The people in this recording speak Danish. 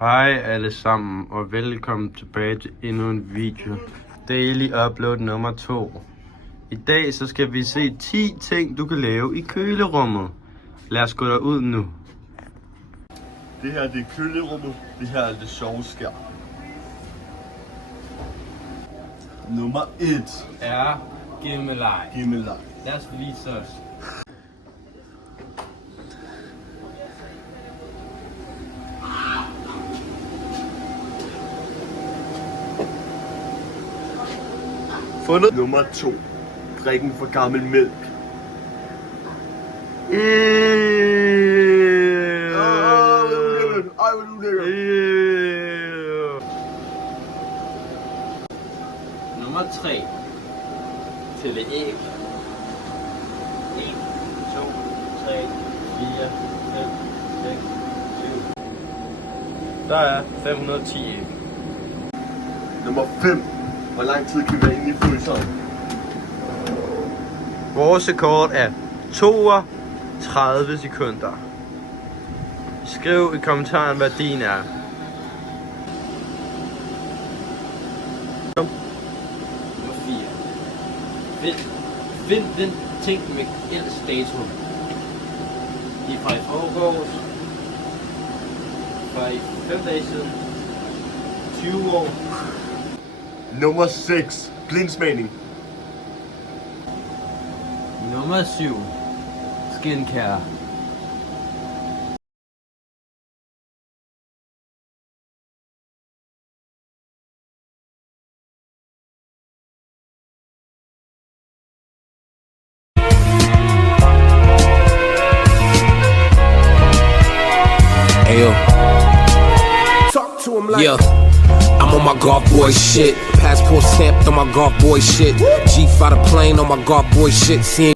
Hej alle sammen, og velkommen tilbage til endnu en video. Daily upload nummer 2. I dag så skal vi se 10 ting, du kan lave i kølerummet. Lad os gå derud nu. Det her det er kølerummet, det her er det sjove skær. Nummer 1. Er gemmeleg. Gemmeleg. Lad os vise os. Fundet. Nummer 2. Drikken for gammel mælk. Ej, hvor du lækker. Nummer 3. Tælle æg. 1, 2, 3, 4, 5, 6, 7. Der er 510 æg. Nummer 5. Hvor lang tid kan vi være inde i fryseren? Vores rekord er 32 sekunder. Skriv i kommentaren, hvad din er. Nummer 4. Find den ting med ældst dato. De er fra i forgårs. Fra i 5 dage siden. 20 år. Nummer 6. Blindsmagning. Nummer 7. Skincare. Ayo. Talk to him like I'm on my golf boy shit. Passport stamped on my golf boy shit. G5 the plane on my golf boy shit. Seeing